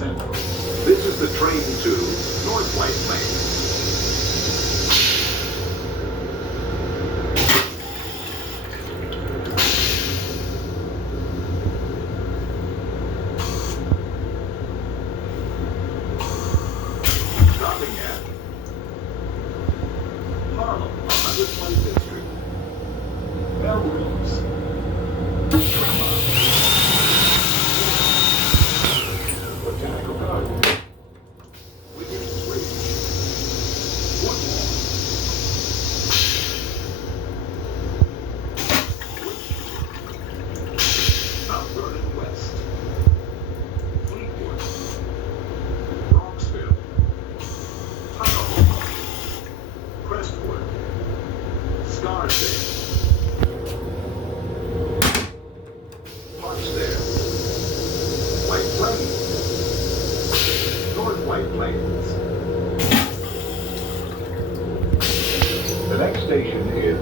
Central. This is the train to North White Plains. Stopping at Harlem, 125th Street. Melrose. Botanical Garden. Williams Ridge. Woodlawn. Mount Vernon West. Fleetwood. Bronxville. Tunnel. Crestwood. Scarsdale. Clarksdale. White Plains. North White Plains. The next station is